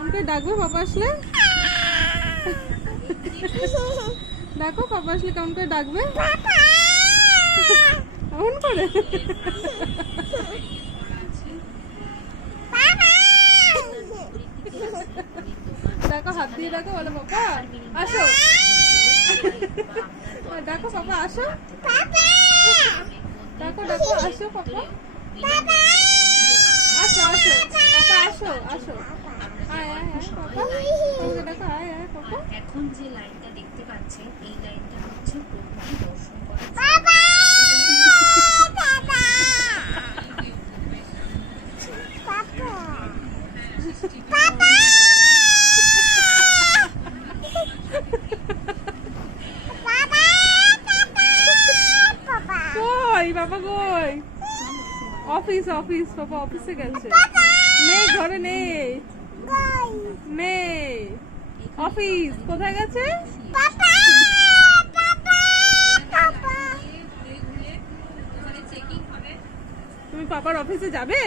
কেমন করে ডাকবে পাপা আসলে? দেখো পাপা আসলে কেমন করে ডাকবে, কেমন করে। দেখো হাত দিয়ে দেখো, বলো পাপা আসো। দেখো পাপা আসো, দেখো দেখো আসো পাপা, আসো আসো পাপা আসো আসো। আয় আয় আয় পাপা, দেখো আয় আয় পাপা। এখন যে লাইনটা দেখতে পাচ্ছেন এই লাইনটা হচ্ছে প্রভুকে দর্শন করা। কই বাবা কই? অফিস অফিস, পাপা অফিসে গেছে। নেই ঘরে, নেই নেই, অফিস কোথায় গেছে? তুমি পাপার অফিসে যাবে?